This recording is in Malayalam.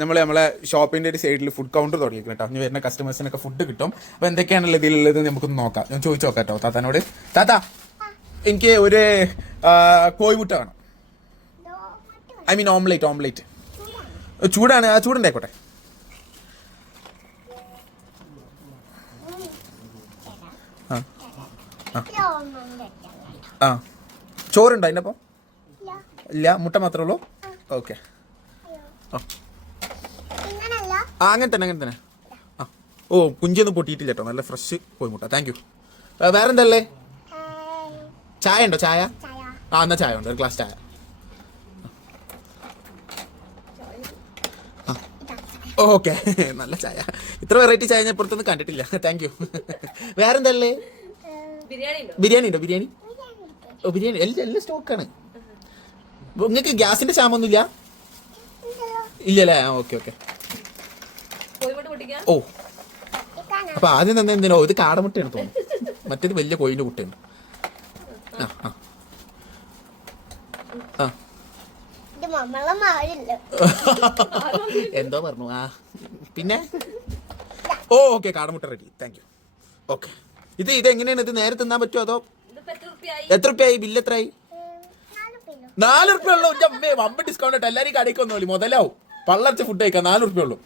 നമ്മളെ ഷോപ്പിന്റെ ഒരു സൈഡിൽ ഫുഡ് കൗണ്ടർ തുടങ്ങിയിരിക്കും കേട്ടോ. ഇനി വരുന്ന കസ്റ്റമേഴ്സിനൊക്കെ ഫുഡ് കിട്ടും. അപ്പോൾ എന്തൊക്കെയാണല്ലോ ഇതിലുള്ളത് നമുക്കൊന്ന് നോക്കാം. ഞാൻ ചോദിച്ചു നോക്കാം കേട്ടോ താത്താനോട്. താത്ത, എനിക്ക് ഒരു കോഴിമുട്ട വേണം. I mean omelette. ചൂടാണ്, ആ ചൂടുണ്ടായിക്കോട്ടെ. ആ ചോറുണ്ടോ അതിൻ്റെ അപ്പം? ഇല്ല, മുട്ട മാത്രമേ ഉള്ളൂ. ഓക്കെ. ആ അങ്ങനെ തന്നെ. ആ ഓ, കുഞ്ചൊന്നും പൊട്ടിയിട്ടില്ല കേട്ടോ. നല്ല ഫ്രഷ് കോഴിമുട്ട. Thank you. വേറെന്തല്ലേ? ചായ ഉണ്ടോ? ചായ? ആ എന്നാ ചായ ഉണ്ട്, ഒരു ഗ്ലാസ് ചായ. ഓക്കെ, നല്ല ചായ. ഇത്ര വെറൈറ്റി ചായ ഞാൻ പുറത്തൊന്നും കണ്ടിട്ടില്ല. Thank you. വേറെന്തല്ലേ? ബിരിയാണി ഉണ്ടോ? ബിരിയാണി എല്ലാം സ്റ്റോക്കാണ്. നിങ്ങൾക്ക് ഗ്യാസിന്റെ ക്ഷാമൊന്നുമില്ല? ഇല്ലല്ലേ? ഓക്കെ. ഓ, അപ്പൊ ആദ്യം തന്നെ എന്തിനോ ഇത് കാടമുട്ടയാണ് തോന്നുന്നു. മറ്റേത് വലിയ കോഴിന്റെ മുട്ടയുണ്ട്. എന്തോ പറഞ്ഞു. ആ പിന്നെ ഓക്കെ, കാടമുട്ട റെഡി. Thank you. ഓക്കെ. ഇത് എങ്ങനെയാണ്? ഇത് നേരെ തിന്നാൻ പറ്റുമോ അതോ? എത്ര റുപ്യായി? ബില്ല് എത്രയായി? 4 റുപ്യ ഉള്ളൂ. വമ്പ ഡിസ്കൗണ്ട് ആയിട്ട് എല്ലാവരും കടയ്ക്ക് വന്നോളി, മുതലാവും. പള്ളർച്ച ഫുഡ് കഴിക്കാം. 4 റുപ്യ ഉള്ളൂ.